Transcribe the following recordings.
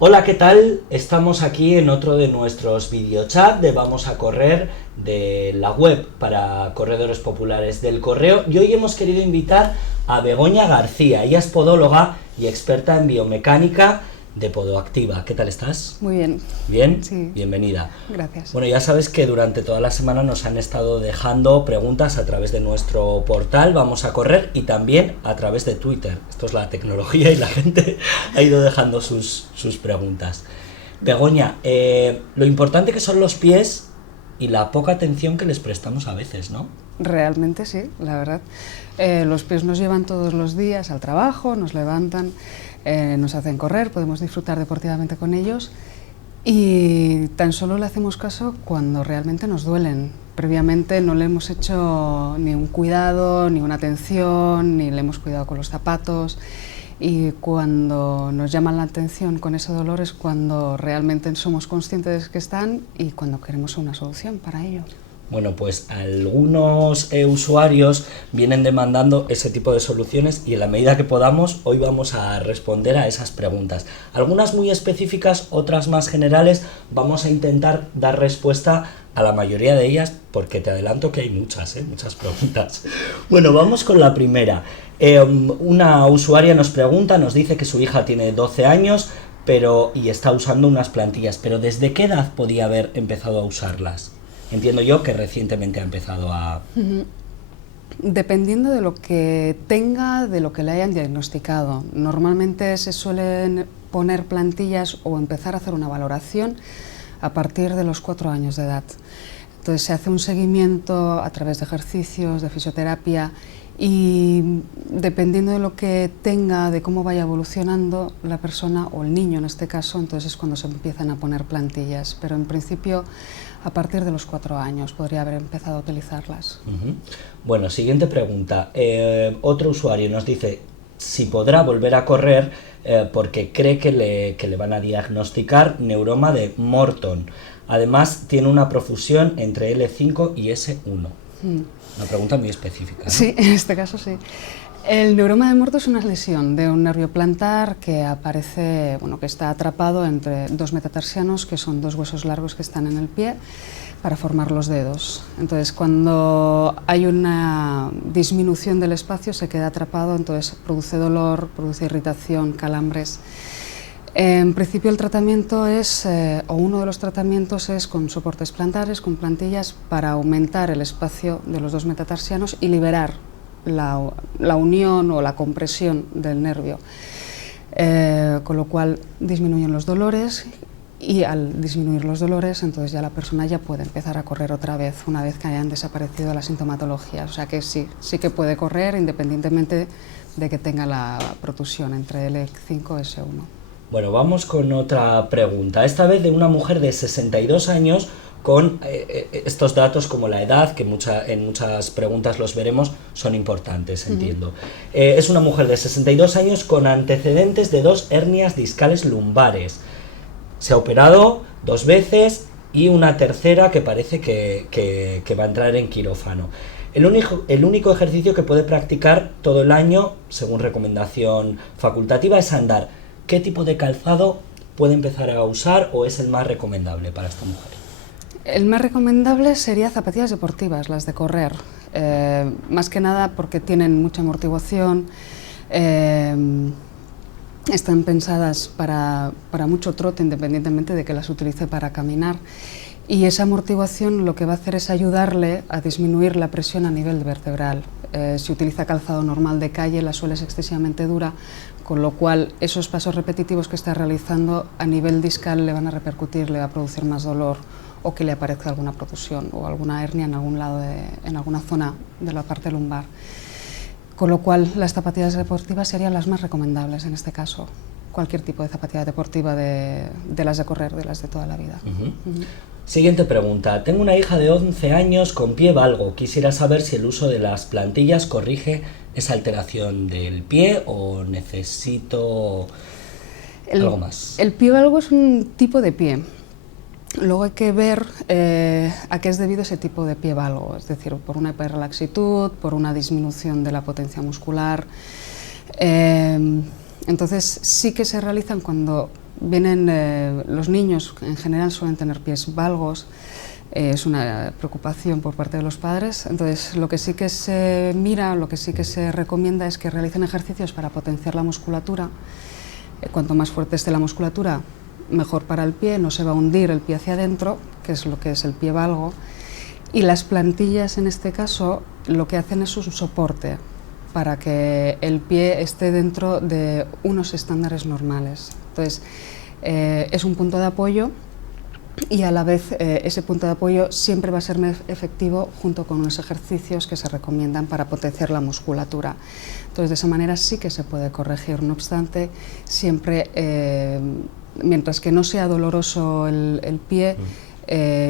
Hola, ¿qué tal? Estamos aquí en otro de nuestros videochats de Vamos a Correr de la web para corredores populares del correo y hoy hemos querido invitar a Begoña García. Ella es podóloga y experta en biomecánica de Podoactiva. ¿Qué tal estás? Muy bien. ¿Bien? Sí. Bienvenida. Gracias. Bueno, ya sabes que durante toda la semana nos han estado dejando preguntas a través de nuestro portal Vamos a Correr y también a través de Twitter. Esto es la tecnología y la gente ha ido dejando sus preguntas. Begoña, lo importante que son los pies y la poca atención que les prestamos a veces, ¿no? Realmente sí, la verdad. Los pies nos llevan todos los días al trabajo, nos levantan, nos hacen correr, podemos disfrutar deportivamente con ellos y tan solo le hacemos caso cuando realmente nos duelen. Previamente no le hemos hecho ni un cuidado, ni una atención, ni le hemos cuidado con los zapatos. Y cuando nos llaman la atención con ese dolor es cuando realmente somos conscientes de que están y cuando queremos una solución para ello. Bueno, pues algunos usuarios vienen demandando ese tipo de soluciones y en la medida que podamos hoy vamos a responder a esas preguntas. Algunas muy específicas, otras más generales, vamos a intentar dar respuesta a la mayoría de ellas porque te adelanto que hay muchas preguntas. Bueno, vamos con la primera. Una usuaria nos pregunta, nos dice que su hija tiene 12 años y está usando unas plantillas, pero ¿desde qué edad podía haber empezado a usarlas? Entiendo yo que recientemente ha empezado a... Dependiendo de lo que tenga, de lo que le hayan diagnosticado. Normalmente se suelen poner plantillas o empezar a hacer una valoración a partir de los 4 años de edad. Entonces se hace un seguimiento a través de ejercicios, de fisioterapia y dependiendo de lo que tenga, de cómo vaya evolucionando la persona o el niño en este caso, entonces es cuando se empiezan a poner plantillas. Pero en principio a partir de los 4 años podría haber empezado a utilizarlas. Bueno, siguiente pregunta. Otro usuario nos dice si podrá volver a correr porque cree que le van a diagnosticar neuroma de Morton. Además, tiene una profusión entre L5 y S1. Una pregunta muy específica, ¿no? Sí, en este caso sí. El neuroma de Morton es una lesión de un nervio plantar que aparece, bueno, que está atrapado entre dos metatarsianos, que son dos huesos largos que están en el pie, para formar los dedos. Entonces, cuando hay una disminución del espacio, se queda atrapado, entonces produce dolor, produce irritación, calambres. En principio el tratamiento es, o uno de los tratamientos es con soportes plantares, con plantillas, para aumentar el espacio de los dos metatarsianos y liberar la unión o la compresión del nervio, con lo cual disminuyen los dolores y al disminuir los dolores entonces ya la persona ya puede empezar a correr otra vez una vez que hayan desaparecido las sintomatologías, o sea que sí que puede correr independientemente de que tenga la protusión entre L5 y S1. Bueno, vamos con otra pregunta, esta vez de una mujer de 62 años con estos datos como la edad, que en muchas preguntas los veremos, son importantes, entiendo. Es una mujer de 62 años con antecedentes de 2 hernias discales lumbares. Se ha operado 2 veces y una tercera que parece que va a entrar en quirófano. El único ejercicio que puede practicar todo el año, según recomendación facultativa, es andar. ¿Qué tipo de calzado puede empezar a usar o es el más recomendable para esta mujer? El más recomendable sería zapatillas deportivas, las de correr, más que nada porque tienen mucha amortiguación, están pensadas para mucho trote independientemente de que las utilice para caminar y esa amortiguación lo que va a hacer es ayudarle a disminuir la presión a nivel vertebral. Si utiliza calzado normal de calle la suela es excesivamente dura, con lo cual esos pasos repetitivos que está realizando a nivel discal le van a repercutir, le va a producir más dolor o que le aparezca alguna protusión o alguna hernia en algún lado, en alguna zona de la parte lumbar. Con lo cual las zapatillas deportivas serían las más recomendables en este caso. Cualquier tipo de zapatilla deportiva de las de correr, de las de toda la vida. Siguiente pregunta. Tengo una hija de 11 años con pie valgo. Quisiera saber si el uso de las plantillas corrige esa alteración del pie o necesito algo más. El pie valgo es un tipo de pie. Luego hay que ver a qué es debido ese tipo de pie valgo, es decir, por una hiperlaxitud, por una disminución de la potencia muscular. Entonces sí que se realizan cuando los niños en general suelen tener pies valgos, es una preocupación por parte de los padres. Entonces, lo que sí que se mira, lo que sí que se recomienda es que realicen ejercicios para potenciar la musculatura. Cuanto más fuerte esté la musculatura, mejor para el pie, no se va a hundir el pie hacia adentro, que es lo que es el pie valgo. Y las plantillas, en este caso, lo que hacen es un soporte para que el pie esté dentro de unos estándares normales. Entonces, es un punto de apoyo y a la vez ese punto de apoyo siempre va a ser efectivo junto con unos ejercicios que se recomiendan para potenciar la musculatura. Entonces, de esa manera sí que se puede corregir, no obstante, siempre, mientras que no sea doloroso el pie,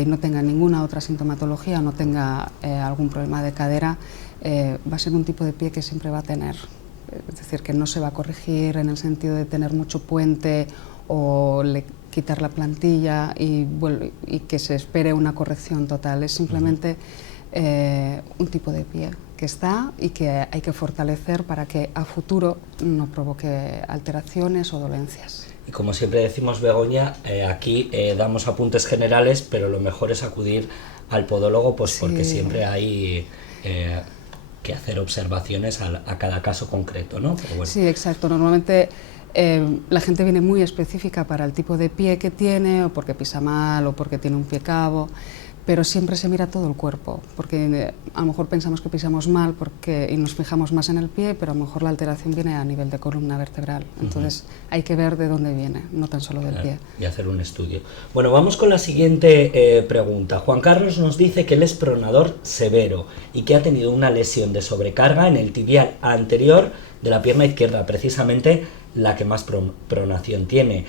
no tenga ninguna otra sintomatología, no tenga algún problema de cadera, va a ser un tipo de pie que siempre va a tener. Es decir, que no se va a corregir en el sentido de tener mucho puente o quitar la plantilla y que se espere una corrección total. Es simplemente un tipo de pie que está y que hay que fortalecer para que a futuro no provoque alteraciones o dolencias. Y como siempre decimos, Begoña, aquí damos apuntes generales, pero lo mejor es acudir al podólogo, pues sí, porque siempre hay que hacer observaciones a cada caso concreto, ¿no? Pero bueno. Sí, exacto. Normalmente la gente viene muy específica para el tipo de pie que tiene, o porque pisa mal, o porque tiene un pie cabo, pero siempre se mira todo el cuerpo, porque a lo mejor pensamos que pisamos mal y nos fijamos más en el pie, pero a lo mejor la alteración viene a nivel de columna vertebral. Entonces hay que ver de dónde viene, no tan solo del pie. Y hacer un estudio. Bueno, vamos con la siguiente pregunta. Juan Carlos nos dice que él es pronador severo y que ha tenido una lesión de sobrecarga en el tibial anterior de la pierna izquierda, precisamente la que más pronación tiene.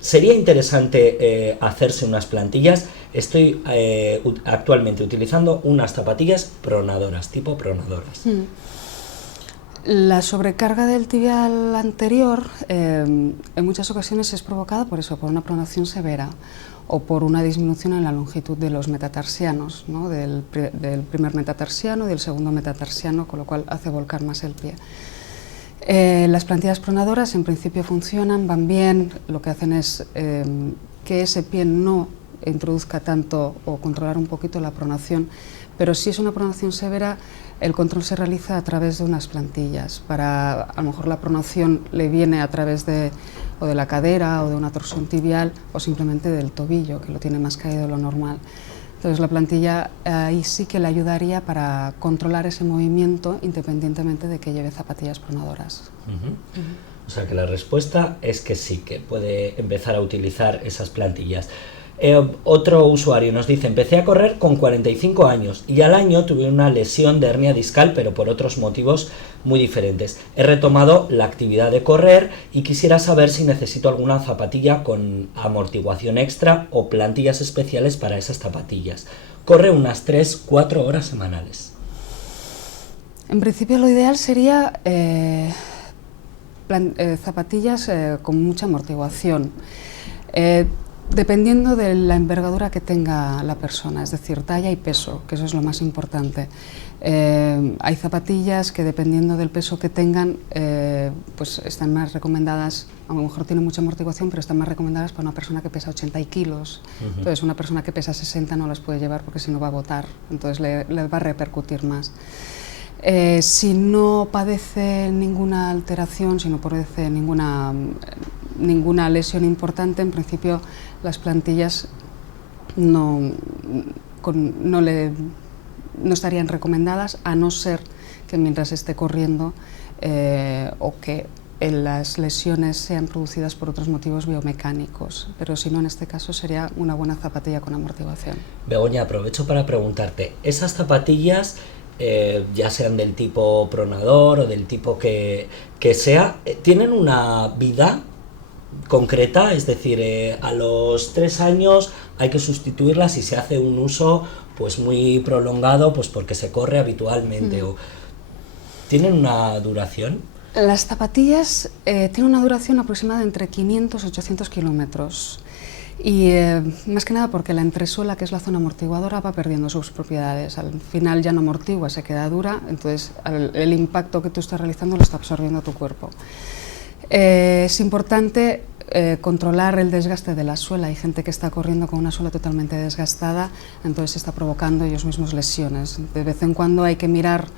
Sería interesante hacerse unas plantillas. Estoy actualmente utilizando unas zapatillas pronadoras, tipo pronadoras. La sobrecarga del tibial anterior en muchas ocasiones es provocada por eso, por una pronación severa o por una disminución en la longitud de los metatarsianos, ¿no? del primer metatarsiano y del segundo metatarsiano, con lo cual hace volcar más el pie. Las plantillas pronadoras en principio funcionan, van bien, lo que hacen es que ese pie no introduzca tanto o controlar un poquito la pronación, pero si es una pronación severa, el control se realiza a través de unas plantillas. A lo mejor la pronación le viene a través de la cadera o de una torsión tibial o simplemente del tobillo, que lo tiene más caído de lo normal. Entonces la plantilla ahí sí que le ayudaría para controlar ese movimiento independientemente de que lleve zapatillas pronadoras. O sea que la respuesta es que sí, que puede empezar a utilizar esas plantillas. Otro usuario nos dice: empecé a correr con 45 años y al año tuve una lesión de hernia discal, pero por otros motivos muy diferentes. He retomado la actividad de correr y quisiera saber si necesito alguna zapatilla con amortiguación extra o plantillas especiales para esas zapatillas. Corre unas 3-4 horas semanales. En principio lo ideal sería zapatillas con mucha amortiguación. Dependiendo de la envergadura que tenga la persona, es decir, talla y peso, que eso es lo más importante. Hay zapatillas que dependiendo del peso que tengan, pues están más recomendadas, a lo mejor tienen mucha amortiguación, pero están más recomendadas para una persona que pesa 80 kilos. Entonces una persona que pesa 60 no las puede llevar porque si no va a botar, entonces le va a repercutir más. Si no padece ninguna alteración, si no padece ninguna lesión importante, en principio las plantillas no estarían recomendadas, a no ser que mientras esté corriendo o que las lesiones sean producidas por otros motivos biomecánicos, pero si no, en este caso sería una buena zapatilla con amortiguación. Begoña, aprovecho para preguntarte, ¿esas zapatillas, ya sean del tipo pronador o del tipo que sea, tienen una vida concreta? Es decir, a los 3 años hay que sustituirlas si se hace un uso pues muy prolongado, pues porque se corre habitualmente. ¿Tienen una duración? Las zapatillas tienen una duración aproximada entre 500 y 800 kilómetros. Y más que nada porque la entresuela, que es la zona amortiguadora, va perdiendo sus propiedades. Al final ya no amortigua, se queda dura, entonces el impacto que tú estás realizando lo está absorbiendo tu cuerpo. Es importante controlar el desgaste de la suela. Hay gente que está corriendo con una suela totalmente desgastada, entonces está provocando ellos mismos lesiones. De vez en cuando hay que mirar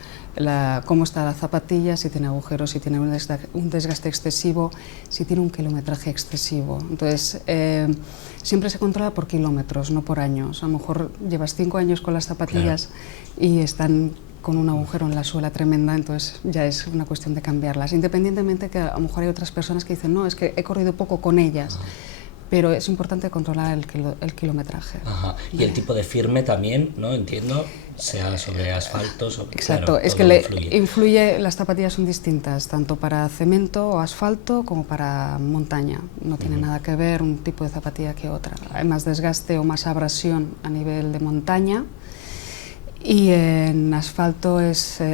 cómo está la zapatilla, si tiene agujeros, si tiene un desgaste excesivo, si tiene un kilometraje excesivo. Entonces, siempre se controla por kilómetros, no por años. A lo mejor llevas 5 años con las zapatillas y están con un agujero en la suela tremenda, entonces ya es una cuestión de cambiarlas. Independientemente que a lo mejor hay otras personas que dicen, no, es que he corrido poco con ellas, pero es importante controlar el kilometraje. Ajá. Y el tipo de firme también, ¿no? Entiendo, sea sobre asfalto, Exacto, claro, es que influye, las zapatillas son distintas, tanto para cemento o asfalto como para montaña. No tiene nada que ver un tipo de zapatilla que otra. Hay más desgaste o más abrasión a nivel de montaña, y en asfalto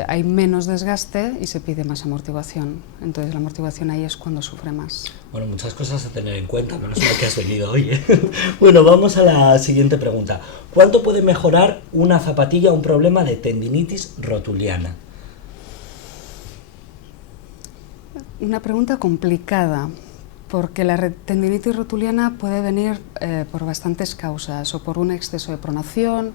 hay menos desgaste y se pide más amortiguación. Entonces la amortiguación ahí es cuando sufre más. Bueno, muchas cosas a tener en cuenta, menos mal que has venido hoy, ¿eh? Bueno, vamos a la siguiente pregunta. ¿Cuánto puede mejorar una zapatilla un problema de tendinitis rotuliana? Una pregunta complicada, porque la tendinitis rotuliana puede venir por bastantes causas, o por un exceso de pronación,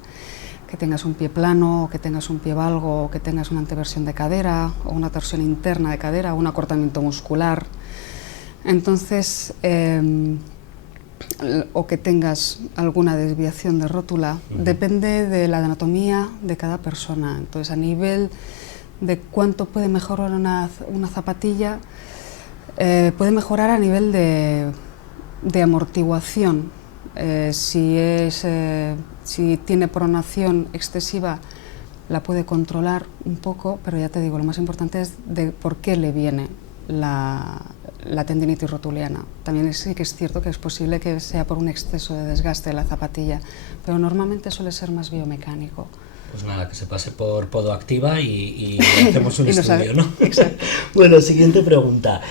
que tengas un pie plano, o que tengas un pie valgo, o que tengas una anteversión de cadera, o una torsión interna de cadera, o un acortamiento muscular. Entonces, o que tengas alguna desviación de rótula, depende de la anatomía de cada persona. Entonces, a nivel de cuánto puede mejorar una zapatilla, puede mejorar a nivel de amortiguación. Si tiene pronación excesiva, la puede controlar un poco, pero ya te digo, lo más importante es de por qué le viene la tendinitis rotuliana. También sí que es cierto que es posible que sea por un exceso de desgaste de la zapatilla, pero normalmente suele ser más biomecánico. Pues nada, que se pase por Podoactiva y hacemos un estudio, ¿no? Exacto. Bueno, siguiente pregunta.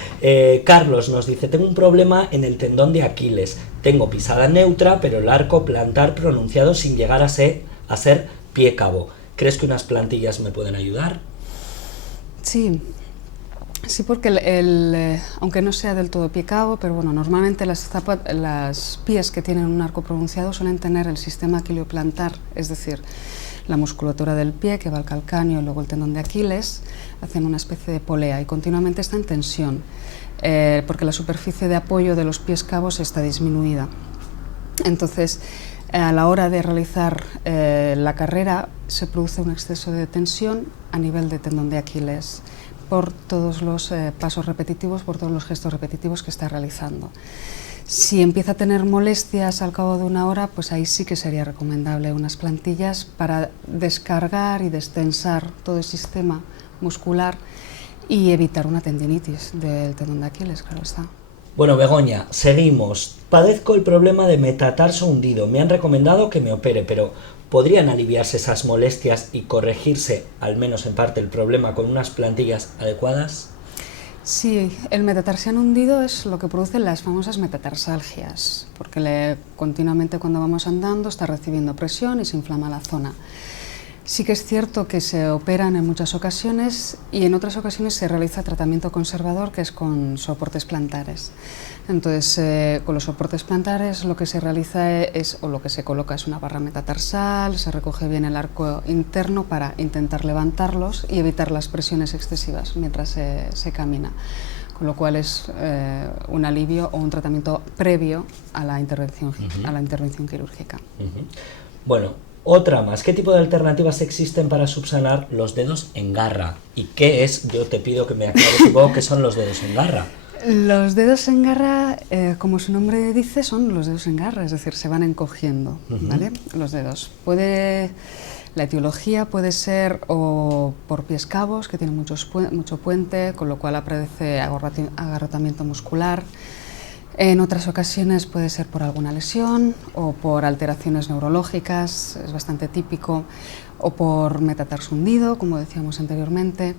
Carlos nos dice, tengo un problema en el tendón de Aquiles. Tengo pisada neutra, pero el arco plantar pronunciado sin llegar a ser pie cabo. ¿Crees que unas plantillas me pueden ayudar? Sí. Sí, porque aunque no sea del todo pie cabo, pero bueno, normalmente las pies que tienen un arco pronunciado suelen tener el sistema aquilioplantar, es decir, la musculatura del pie que va al calcáneo y luego el tendón de Aquiles, hacen una especie de polea y continuamente está en tensión, porque la superficie de apoyo de los pies cabos está disminuida. Entonces, a la hora de realizar la carrera se produce un exceso de tensión a nivel de tendón de Aquiles por todos los pasos repetitivos, por todos los gestos repetitivos que está realizando. Si empieza a tener molestias al cabo de una hora, pues ahí sí que sería recomendable unas plantillas para descargar y destensar todo el sistema muscular y evitar una tendinitis del tendón de Aquiles, claro está. Bueno, Begoña, seguimos. Padezco el problema de metatarso hundido. Me han recomendado que me opere, pero ¿podrían aliviarse esas molestias y corregirse, al menos en parte, el problema con unas plantillas adecuadas? Sí, el metatarsiano hundido es lo que produce las famosas metatarsalgias, porque continuamente cuando vamos andando está recibiendo presión y se inflama la zona. Sí que es cierto que se operan en muchas ocasiones y en otras ocasiones se realiza tratamiento conservador, que es con soportes plantares. Entonces, con los soportes plantares lo que se realiza o lo que se coloca es una barra metatarsal, se recoge bien el arco interno para intentar levantarlos y evitar las presiones excesivas mientras se camina, con lo cual es un alivio o un tratamiento previo a la intervención quirúrgica. Bueno, otra más. ¿Qué tipo de alternativas existen para subsanar los dedos en garra? ¿Y qué es? Yo te pido que me aclares un poco qué son los dedos en garra. Los dedos en garra, como su nombre dice, son los dedos en garra, es decir, se van encogiendo, ¿vale? Los dedos. La etiología puede ser o por pies cabos, que tienen mucho puente, con lo cual aparece agarrotamiento muscular. En otras ocasiones puede ser por alguna lesión o por alteraciones neurológicas, es bastante típico, o por metatarso hundido, como decíamos anteriormente.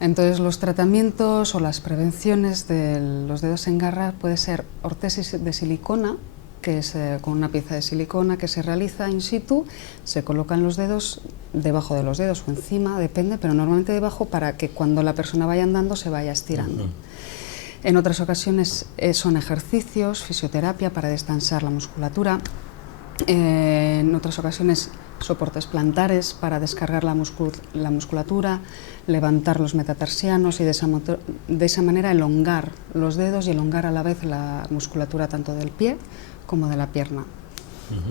Entonces, los tratamientos o las prevenciones de los dedos en garra puede ser ortesis de silicona, que es con una pieza de silicona que se realiza in situ, se colocan los dedos debajo de los dedos o encima, depende, pero normalmente debajo para que cuando la persona vaya andando se vaya estirando. En otras ocasiones son ejercicios, fisioterapia para descansar la musculatura. En otras ocasiones soportes plantares para descargar la musculatura, levantar los metatarsianos y de esa manera elongar los dedos y elongar a la vez la musculatura tanto del pie como de la pierna.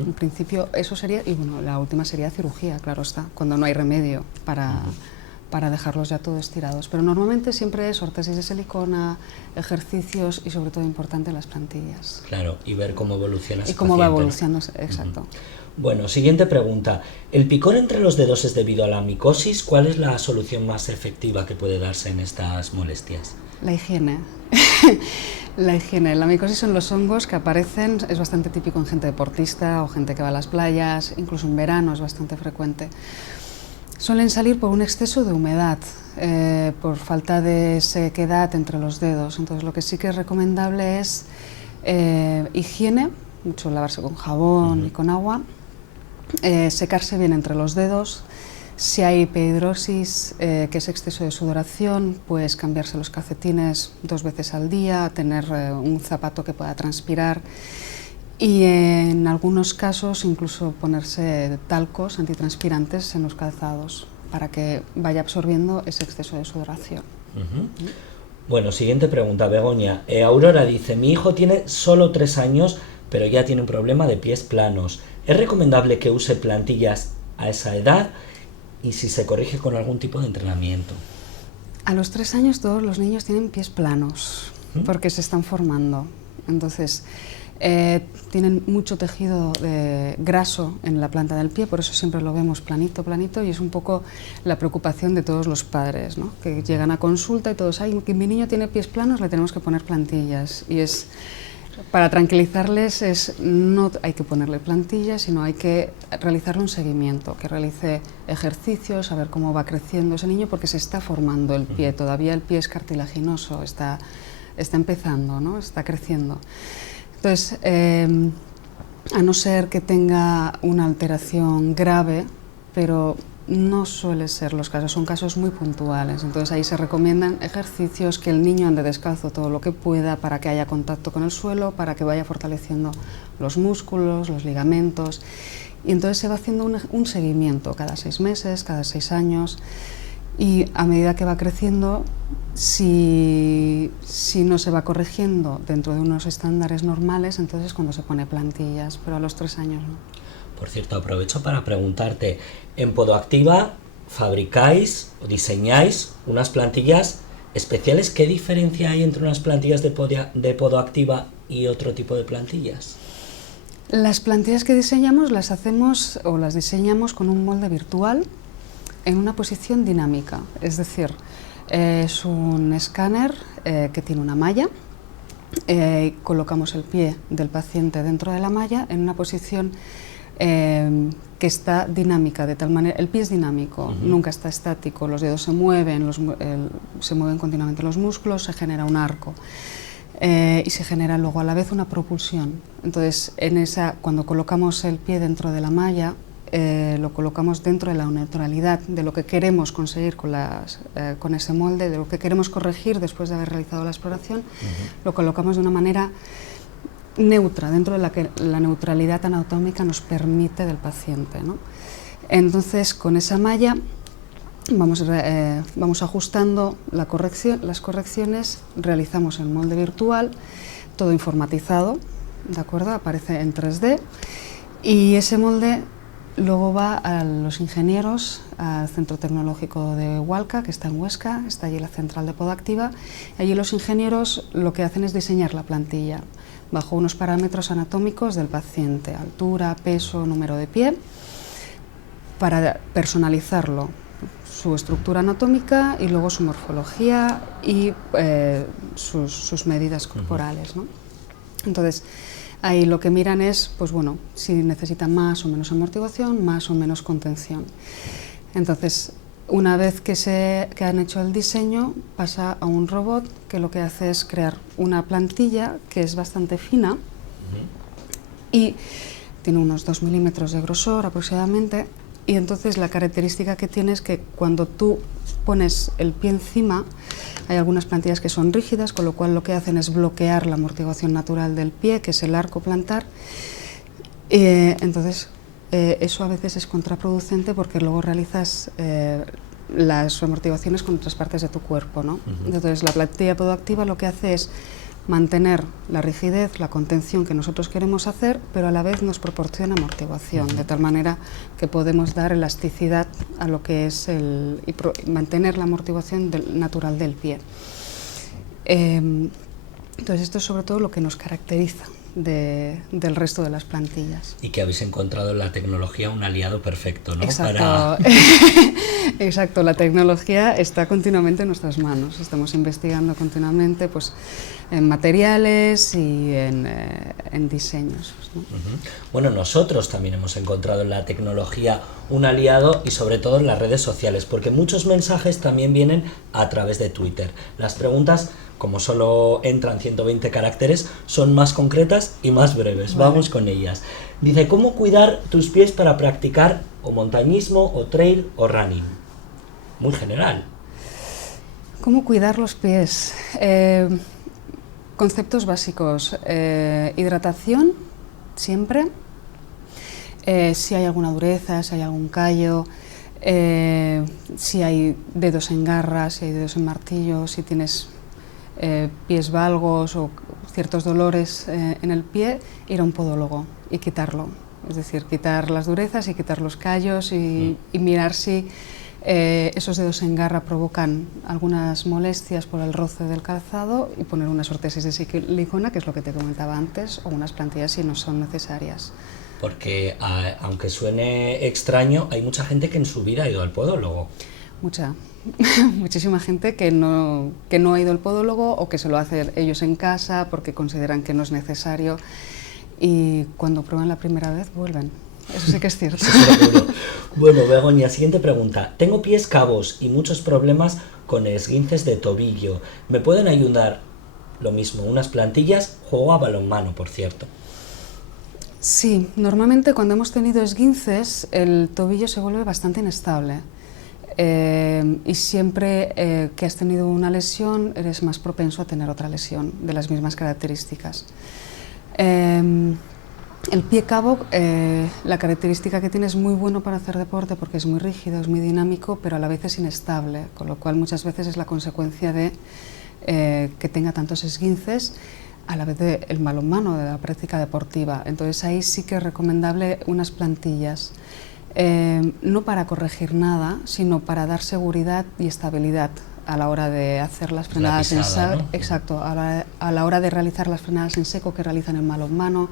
En principio eso sería, y bueno, la última sería cirugía, claro está, cuando no hay remedio para dejarlos ya todos estirados. Pero normalmente siempre es ortesis de silicona, ejercicios y sobre todo importante las plantillas. Claro, y ver cómo evoluciona ese Y cómo paciente. va evolucionando, exacto. Bueno, siguiente pregunta. ¿El picor entre los dedos es debido a la micosis? ¿Cuál es la solución más efectiva que puede darse en estas molestias? La higiene. La higiene. La micosis son los hongos que aparecen, es bastante típico en gente deportista o gente que va a las playas, incluso en verano es bastante frecuente. Suelen salir por un exceso de humedad, por falta de sequedad entre los dedos. Entonces lo que sí que es recomendable es higiene, mucho lavarse con jabón y con agua, secarse bien entre los dedos. Si hay hiperhidrosis, que es exceso de sudoración, pues cambiarse los calcetines 2 veces al día, tener un zapato que pueda transpirar y en algunos casos incluso ponerse talcos antitranspirantes en los calzados para que vaya absorbiendo ese exceso de sudoración. Bueno, siguiente pregunta, Begoña. Aurora dice, mi hijo tiene solo 3 años, pero ya tiene un problema de pies planos. ¿Es recomendable que use plantillas a esa edad? Y si se corrige con algún tipo de entrenamiento. A los 3 años todos los niños tienen pies planos, porque se están formando. Entonces, tienen mucho tejido graso en la planta del pie, por eso siempre lo vemos planito, planito, y es un poco la preocupación de todos los padres, ¿no? Que llegan a consulta y todos, ay, que mi niño tiene pies planos, le tenemos que poner plantillas. Y es... Para tranquilizarles no hay que ponerle plantillas, sino hay que realizarle un seguimiento, que realice ejercicios, a ver cómo va creciendo ese niño, porque se está formando el pie, todavía el pie es cartilaginoso, está empezando, ¿no? Está creciendo. Entonces, a no ser que tenga una alteración grave, pero no suele ser los casos, son casos muy puntuales. Entonces ahí se recomiendan ejercicios, que el niño ande descalzo todo lo que pueda para que haya contacto con el suelo, para que vaya fortaleciendo los músculos, los ligamentos. Y entonces se va haciendo un seguimiento cada 6 meses, cada 6 años. Y a medida que va creciendo, si no se va corrigiendo dentro de unos estándares normales, entonces es cuando se pone plantillas, pero a los 3 años no. Por cierto, aprovecho para preguntarte, ¿en Podoactiva fabricáis o diseñáis unas plantillas especiales? ¿Qué diferencia hay entre unas plantillas de Podoactiva y otro tipo de plantillas? Las plantillas que diseñamos las hacemos o las diseñamos con un molde virtual en una posición dinámica, es decir, es un escáner que tiene una malla, colocamos el pie del paciente dentro de la malla en una posición que está dinámica, de tal manera, el pie es dinámico, nunca está estático, los dedos se mueven, se mueven continuamente los músculos, se genera un arco y se genera luego a la vez una propulsión. Entonces, cuando colocamos el pie dentro de la malla, lo colocamos dentro de la neutralidad de lo que queremos conseguir con ese molde, de lo que queremos corregir después de haber realizado la exploración, lo colocamos de una manera neutra, dentro de la que la neutralidad anatómica nos permite del paciente, ¿no? Entonces, con esa malla vamos ajustando las correcciones, realizamos el molde virtual, todo informatizado, ¿de acuerdo? Aparece en 3D y ese molde luego va a los ingenieros, al Centro Tecnológico de Hualca, que está en Huesca, está allí la central de Podoactiva, y allí los ingenieros lo que hacen es diseñar la plantilla bajo unos parámetros anatómicos del paciente, altura, peso, número de pie, para personalizarlo, su estructura anatómica y luego su morfología y sus medidas corporales, ¿no? Entonces, ahí lo que miran es, pues bueno, si necesita más o menos amortiguación, más o menos contención. Entonces, una vez que han hecho el diseño, pasa a un robot que lo que hace es crear una plantilla que es bastante fina y tiene unos 2 milímetros de grosor aproximadamente, y entonces la característica que tiene es que cuando tú pones el pie encima, hay algunas plantillas que son rígidas, con lo cual lo que hacen es bloquear la amortiguación natural del pie, que es el arco plantar. Entonces, eso a veces es contraproducente porque luego realizas las amortiguaciones con otras partes de tu cuerpo, ¿no? Entonces, la plantilla podoactiva lo que hace es mantener la rigidez, la contención que nosotros queremos hacer, pero a la vez nos proporciona amortiguación, de tal manera que podemos dar elasticidad a lo que es mantener la amortiguación natural del pie. Entonces, esto es sobre todo lo que nos caracteriza del resto de las plantillas. Y que habéis encontrado en la tecnología un aliado perfecto, ¿no? Exacto. Exacto, la tecnología está continuamente en nuestras manos. Estamos investigando continuamente, pues, en materiales y en diseños, ¿no? Bueno, nosotros también hemos encontrado en la tecnología un aliado y sobre todo en las redes sociales, porque muchos mensajes también vienen a través de Twitter. Las preguntas, como solo entran 120 caracteres, son más concretas y más breves. Vale. Vamos con ellas. Dice, ¿cómo cuidar tus pies para practicar o montañismo, o trail, o running? Muy general. ¿Cómo cuidar los pies? Conceptos básicos. Hidratación, siempre. Si hay alguna dureza, si hay algún callo, si hay dedos en garra, si hay dedos en martillo, si tienes pies valgos o ciertos dolores en el pie, ir a un podólogo y quitarlo. Es decir, quitar las durezas y quitar los callos y mirar si esos dedos en garra provocan algunas molestias por el roce del calzado y poner unas órtesis de silicona, que es lo que te comentaba antes, o unas plantillas si no son necesarias. Porque aunque suene extraño, hay mucha gente que en su vida ha ido al podólogo. Muchísima gente que no ha ido al podólogo o que se lo hacen ellos en casa porque consideran que no es necesario y cuando prueban la primera vez vuelven. Eso sí que es cierto. Bueno, Begoña, siguiente pregunta. Tengo pies cabos y muchos problemas con esguinces de tobillo. ¿Me pueden ayudar? Lo mismo, unas plantillas. Juego a balonmano, por cierto. Sí, normalmente cuando hemos tenido esguinces el tobillo se vuelve bastante inestable. Y siempre que has tenido una lesión eres más propenso a tener otra lesión de las mismas características. El pie cabo, la característica que tiene es muy bueno para hacer deporte porque es muy rígido, es muy dinámico, pero a la vez es inestable, con lo cual muchas veces es la consecuencia de que tenga tantos esguinces a la vez del balonmano, de la práctica deportiva. Entonces ahí sí que es recomendable unas plantillas. No para corregir nada, sino para dar seguridad y estabilidad a la hora de hacer las frenadas en seco. ¿No? Exacto, a la hora de realizar las frenadas en seco que realizan en balonmano,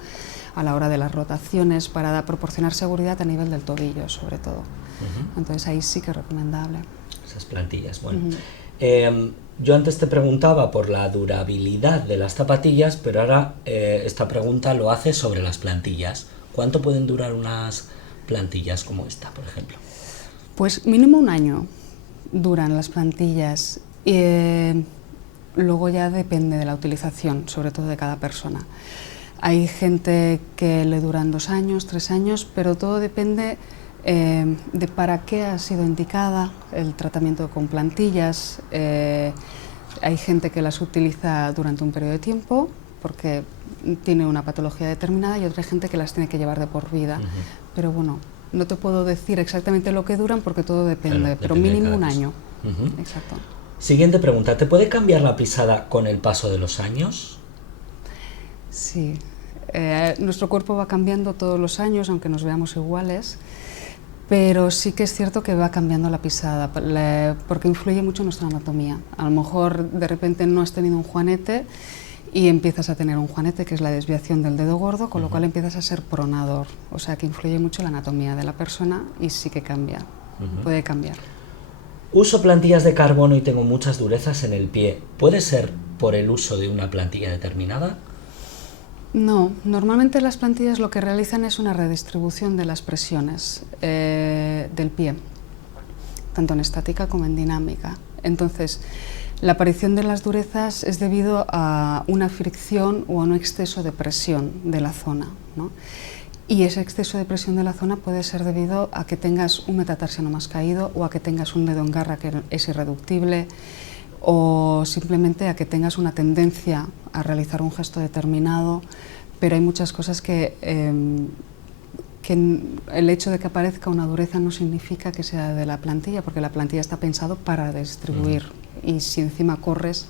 a la hora de las rotaciones, para proporcionar seguridad a nivel del tobillo, sobre todo. Entonces ahí sí que es recomendable. Esas plantillas, bueno. Yo antes te preguntaba por la durabilidad de las zapatillas, pero ahora esta pregunta lo hace sobre las plantillas. ¿Cuánto pueden durar unas plantillas como esta, por ejemplo? Pues mínimo un año duran las plantillas. Luego ya depende de la utilización, sobre todo de cada persona. Hay gente que le duran 2 años, 3 años, pero todo depende de para qué ha sido indicada el tratamiento con plantillas. Hay gente que las utiliza durante un periodo de tiempo porque tiene una patología determinada y otra gente que las tiene que llevar de por vida. Pero bueno, no te puedo decir exactamente lo que duran porque todo depende, pero mínimo un año. Exacto. Siguiente pregunta, ¿te puede cambiar la pisada con el paso de los años? Sí, nuestro cuerpo va cambiando todos los años, aunque nos veamos iguales, pero sí que es cierto que va cambiando la pisada, porque influye mucho en nuestra anatomía. A lo mejor de repente no has tenido un juanete y empiezas a tener un juanete, que es la desviación del dedo gordo, con lo cual empiezas a ser pronador, o sea que influye mucho la anatomía de la persona y sí que cambia, puede cambiar. Uso plantillas de carbono y tengo muchas durezas en el pie. ¿Puede ser por el uso de una plantilla determinada? No, normalmente las plantillas lo que realizan es una redistribución de las presiones del pie, tanto en estática como en dinámica. Entonces, la aparición de las durezas es debido a una fricción o a un exceso de presión de la zona, ¿no? Y ese exceso de presión de la zona puede ser debido a que tengas un metatarsiano más caído o a que tengas un dedo en garra que es irreductible, o simplemente a que tengas una tendencia a realizar un gesto determinado, pero hay muchas cosas que el hecho de que aparezca una dureza no significa que sea de la plantilla, porque la plantilla está pensado para distribuir, y si encima corres,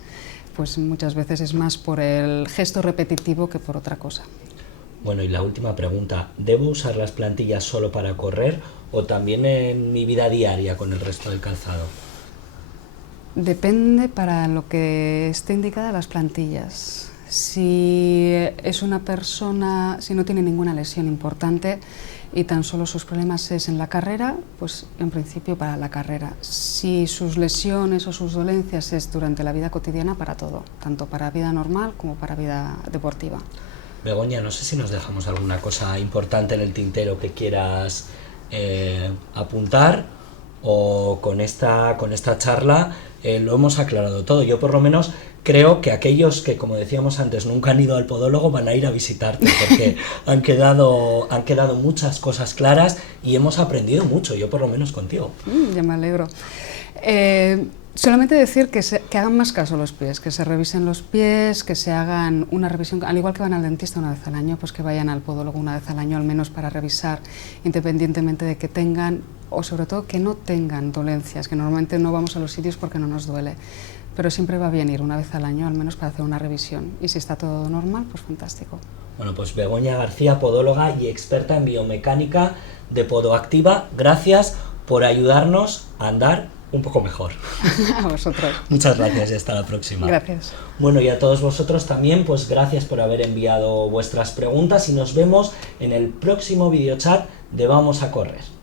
pues muchas veces es más por el gesto repetitivo que por otra cosa. Bueno, y la última pregunta, ¿debo usar las plantillas solo para correr o también en mi vida diaria con el resto del calzado? Depende para lo que esté indicada las plantillas. Si es una persona, si no tiene ninguna lesión importante y tan solo sus problemas es en la carrera, pues en principio para la carrera. Si sus lesiones o sus dolencias es durante la vida cotidiana, para todo, tanto para vida normal como para vida deportiva. Begoña, no sé si nos dejamos alguna cosa importante en el tintero que quieras apuntar, o con esta charla lo hemos aclarado todo. Yo por lo menos creo que aquellos que, como decíamos antes, nunca han ido al podólogo van a ir a visitarte, porque han quedado muchas cosas claras y hemos aprendido mucho, yo por lo menos contigo. Ya me alegro. Solamente decir que hagan más caso a los pies, que se revisen los pies, que se hagan una revisión, al igual que van al dentista una vez al año, pues que vayan al podólogo una vez al año al menos para revisar, independientemente de que tengan, o sobre todo que no tengan dolencias, que normalmente no vamos a los sitios porque no nos duele, pero siempre va bien ir una vez al año al menos para hacer una revisión, y si está todo normal, pues fantástico. Bueno, pues Begoña García, podóloga y experta en biomecánica de Podoactiva, gracias por ayudarnos a andar un poco mejor. A vosotros. Muchas gracias y hasta la próxima. Gracias. Bueno, y a todos vosotros también, pues gracias por haber enviado vuestras preguntas y nos vemos en el próximo videochat de Vamos a Correr.